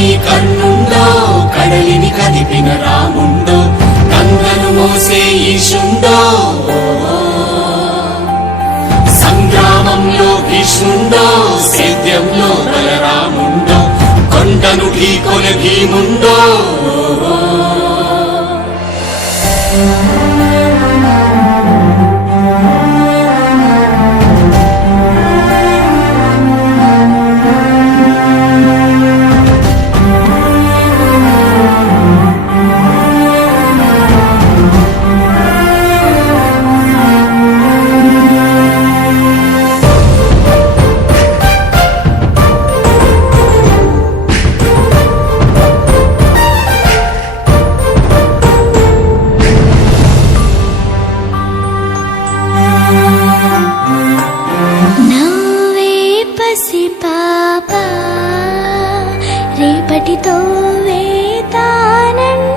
నీ కన్నుండో కడలిని కదిపిన రాముండో గంగను మోసే ఈశుండో. సంగ్రామంలో భీష్ముండో సేద్యంలో బలరాముండో కొండను ఢీకొన భీముండో. నవ్వే పసి పాప రేపటితో వేతానంట